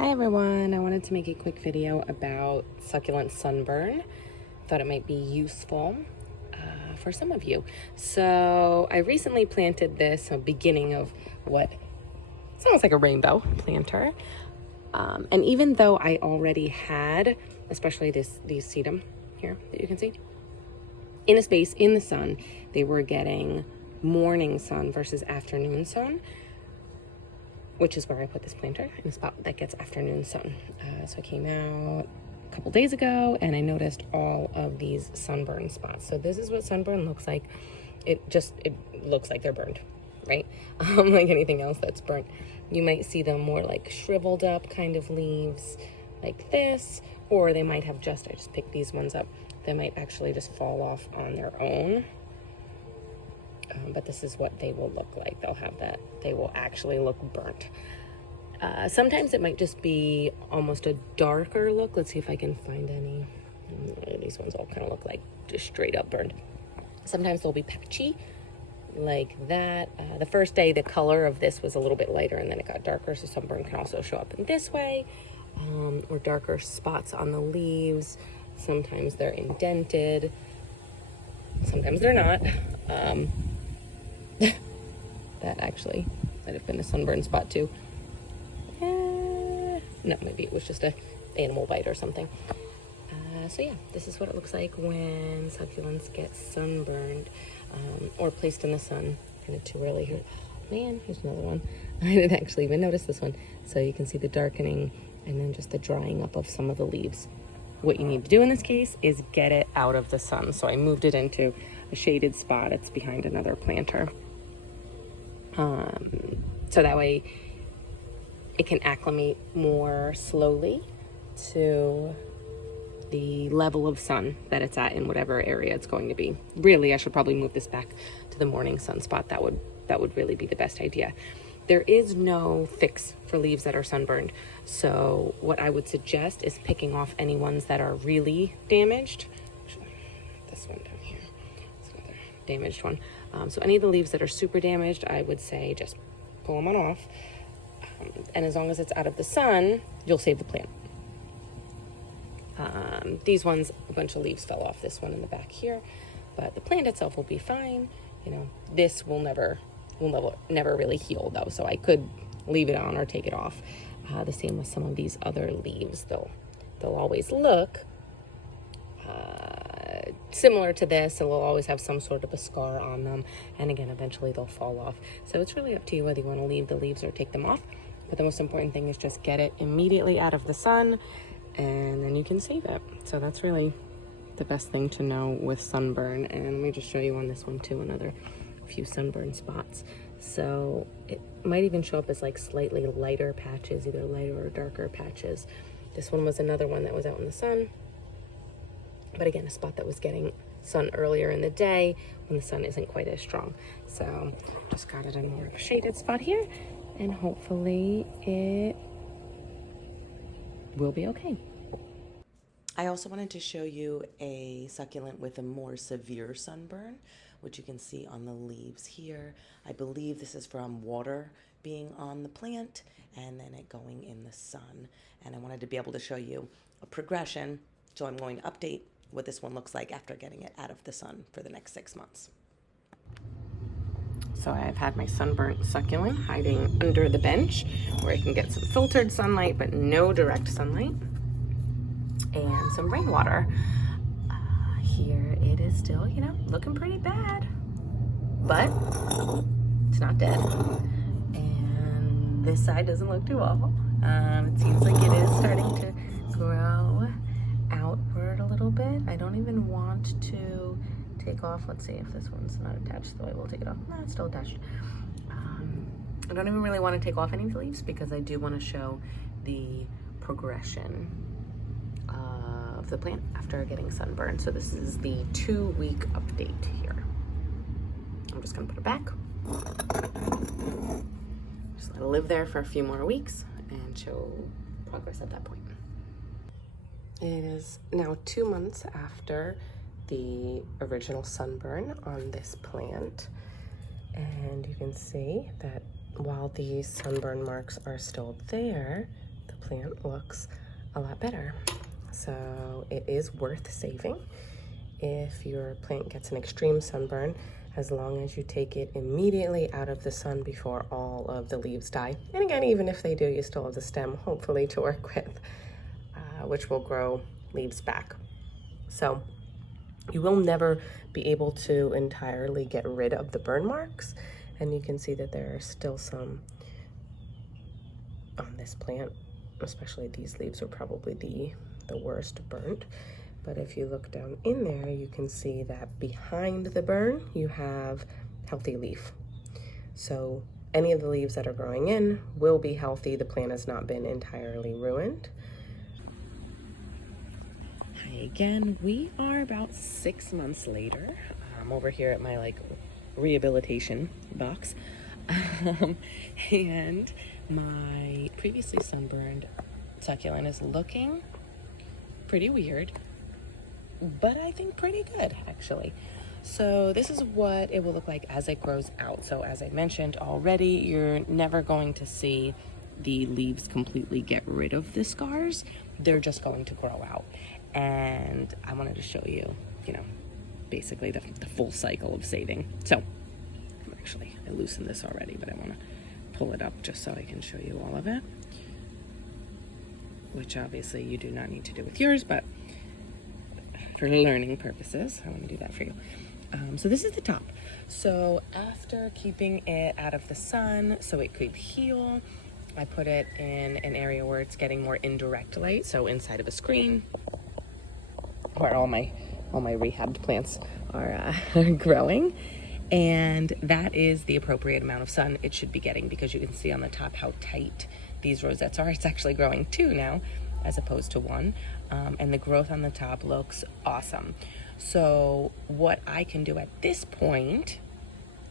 Hi everyone, I wanted to make a quick video about succulent sunburn. Thought it might be useful for some of you. So I recently planted this, a beginning of what sounds like a rainbow planter. And even though I already had, especially these sedum here that you can see, in a space in the sun, they were getting morning sun versus afternoon sun, which is where I put this planter, in a spot that gets afternoon sun. So I came out a couple days ago and I noticed all of these sunburn spots. So this is what sunburn looks like. It looks like they're burned, right? Like anything else that's burnt. You might see them more like shriveled up kind of leaves like this, or they might have I just picked these ones up. They might actually just fall off on their own. But this is what they will look like. They'll have that, they will actually look burnt. Sometimes it might just be almost a darker look. Let's see if I can find any. These ones all kind of look like just straight up burned. Sometimes they'll be patchy like that. The first day, the color of this was a little bit lighter and then it got darker. So sunburn can also show up in this way, or darker spots on the leaves. Sometimes they're indented. Sometimes they're not. That actually might have been a sunburn spot too. No, maybe it was just a animal bite or something. So yeah, this is what it looks like when succulents get sunburned or placed in the sun kind of too early here. Oh, man, here's another one. I didn't actually even notice this one. So you can see the darkening and then just the drying up of some of the leaves. What you need to do in this case is get it out of the sun. So I moved it into a shaded spot. It's behind another planter. So that way it can acclimate more slowly to the level of sun that it's at in whatever area it's going to be. Really, I should probably move this back to the morning sunspot. That would really be the best idea. There is no fix for leaves that are sunburned. So what I would suggest is picking off any ones that are really damaged. This one down here, it's another damaged one. So any of the leaves that are super damaged, I would say just pull them on off. And as long as it's out of the sun, you'll save the plant. These ones, a bunch of leaves fell off, this one in the back here, but the plant itself will be fine. You know, this will never really heal though, so I could leave it on or take it off. The same with some of these other leaves. They'll always look similar to this. They'll always have some sort of a scar on them, and again, eventually they'll fall off. So it's really up to you whether you want to leave the leaves or take them off. But the most important thing is just get it immediately out of the sun, and then you can save it. So that's really the best thing to know with sunburn. And let me just show you on this one too, another few sunburn spots. So it might even show up as like slightly lighter patches, either lighter or darker patches. This one was another one that was out in the sun, but again, a spot that was getting sun earlier in the day when the sun isn't quite as strong. So just got it in more of a shaded spot here, and hopefully it will be okay. I also wanted to show you a succulent with a more severe sunburn, which you can see on the leaves here. I believe this is from water being on the plant and then it going in the sun. And I wanted to be able to show you a progression. So I'm going to update what this one looks like after getting it out of the sun for the next 6 months. So I've had my sunburnt succulent hiding under the bench where I can get some filtered sunlight, but no direct sunlight, and some rainwater. Here it is still, you know, looking pretty bad, but it's not dead. And this side doesn't look too awful. It seems like it is starting to grow outward a little bit. I don't even want to take off. Let's see if this one's not attached, so I will take it off. No, it's still attached. I don't even really want to take off any of the leaves because I do want to show the progression of the plant after getting sunburned. So this is the 2-week update here. I'm just gonna put it back. Just let it live there for a few more weeks and show progress at that point. It is now 2 months after the original sunburn on this plant, and you can see that while these sunburn marks are still there, the plant looks a lot better. So it is worth saving if your plant gets an extreme sunburn, as long as you take it immediately out of the sun before all of the leaves die. And again, even if they do, you still have the stem, hopefully, to work with, which will grow leaves back. So you will never be able to entirely get rid of the burn marks. And you can see that there are still some on this plant, especially these leaves are probably the worst burnt. But if you look down in there, you can see that behind the burn, you have healthy leaf. So any of the leaves that are growing in will be healthy. The plant has not been entirely ruined. Hi again, we are about 6 months later. I'm over here at my rehabilitation box. And my previously sunburned succulent is looking pretty weird, but I think pretty good, actually. So this is what it will look like as it grows out. So as I mentioned already, you're never going to see the leaves completely get rid of the scars. They're just going to grow out. And I wanted to show you, basically the full cycle of saving. So I loosened this already, but I want to pull it up just so I can show you all of it, which obviously you do not need to do with yours, but for learning purposes, I want to do that for you. So this is the top. So after keeping it out of the sun so it could heal, I put it in an area where it's getting more indirect light, so inside of a screen where all my rehabbed plants are growing. And that is the appropriate amount of sun it should be getting, because you can see on the top how tight these rosettes are. It's actually growing 2 now as opposed to 1. And the growth on the top looks awesome. So what I can do at this point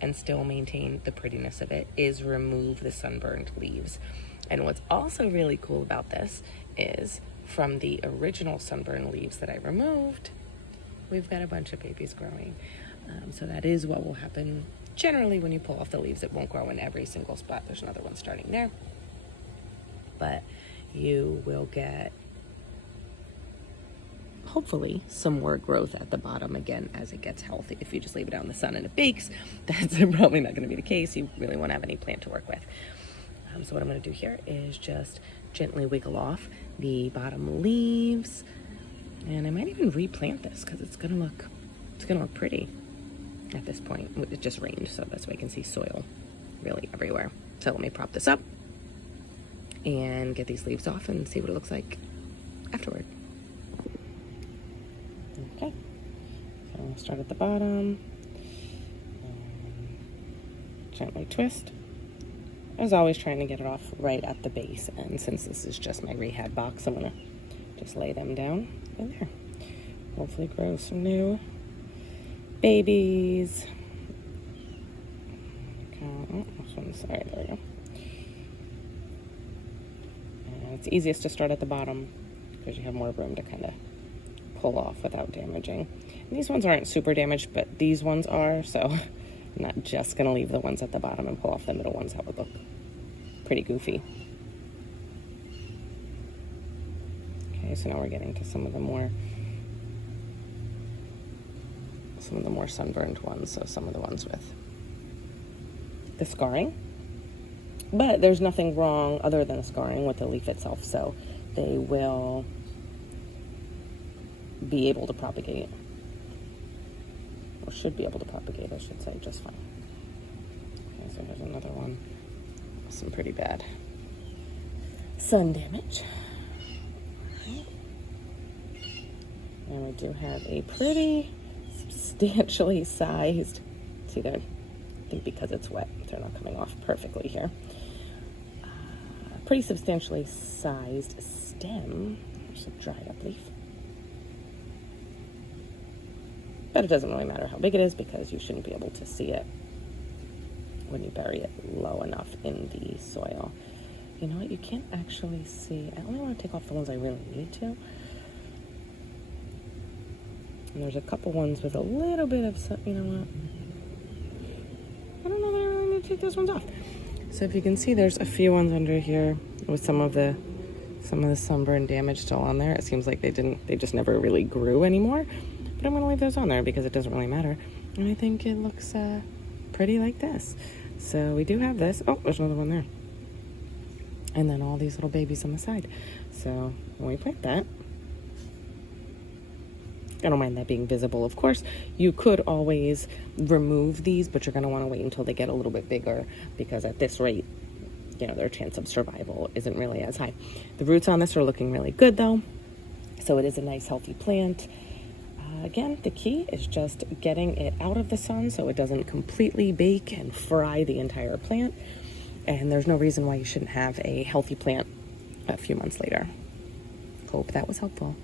and still maintain the prettiness of it is remove the sunburned leaves. And what's also really cool about this is from the original sunburned leaves that I removed, we've got a bunch of babies growing. So that is what will happen. Generally, when you pull off the leaves, it won't grow in every single spot. There's another one starting there. But you will get, hopefully, some more growth at the bottom again as it gets healthy. If you just leave it out in the sun and it bakes, that's probably not going to be the case. You really won't have any plant to work with. So what I'm going to do here is just gently wiggle off the bottom leaves. And I might even replant this because it's going to look pretty. At this point, it just rained, so that's why you can see soil really everywhere. So let me prop this up and get these leaves off and see what it looks like afterward. Okay, so I'll start at the bottom, gently twist. I was always trying to get it off right at the base, and since this is just my rehab box, I'm gonna just lay them down in there. Hopefully grow some new babies. Okay, this one's, all right, there we go. And it's easiest to start at the bottom because you have more room to kind of pull off without damaging. And these ones aren't super damaged, but these ones are, so I'm not just gonna leave the ones at the bottom and pull off the middle ones. That would look pretty goofy. Okay, so now we're getting to some of the more sunburned ones, so some of the ones with the scarring. But there's nothing wrong other than the scarring with the leaf itself, so they will be able to propagate, or should be able to propagate, I should say, just fine. Okay, so there's another one with some pretty bad sun damage. And we do have a pretty substantially sized, see there, I think because it's wet, they're not coming off perfectly here. Pretty substantially sized stem. There's a dried up leaf. But it doesn't really matter how big it is because you shouldn't be able to see it when you bury it low enough in the soil. You know what, you can't actually see, I only want to take off the ones I really need to. And there's a couple ones with a little bit of, you know what? I don't know that I really need to take those ones off. So if you can see, there's a few ones under here with some of the Some of the sunburn damage still on there. It seems like they just never really grew anymore. But I'm gonna leave those on there because it doesn't really matter. And I think it looks pretty like this. So we do have this. Oh, there's another one there. And then all these little babies on the side. So when we plant that, I don't mind that being visible. Of course, you could always remove these, but you're going to want to wait until they get a little bit bigger, because at this rate, you know, their chance of survival isn't really as high. The roots on this are looking really good though. So it is a nice healthy plant. Again, the key is just getting it out of the sun so it doesn't completely bake and fry the entire plant. And there's no reason why you shouldn't have a healthy plant a few months later. Hope that was helpful.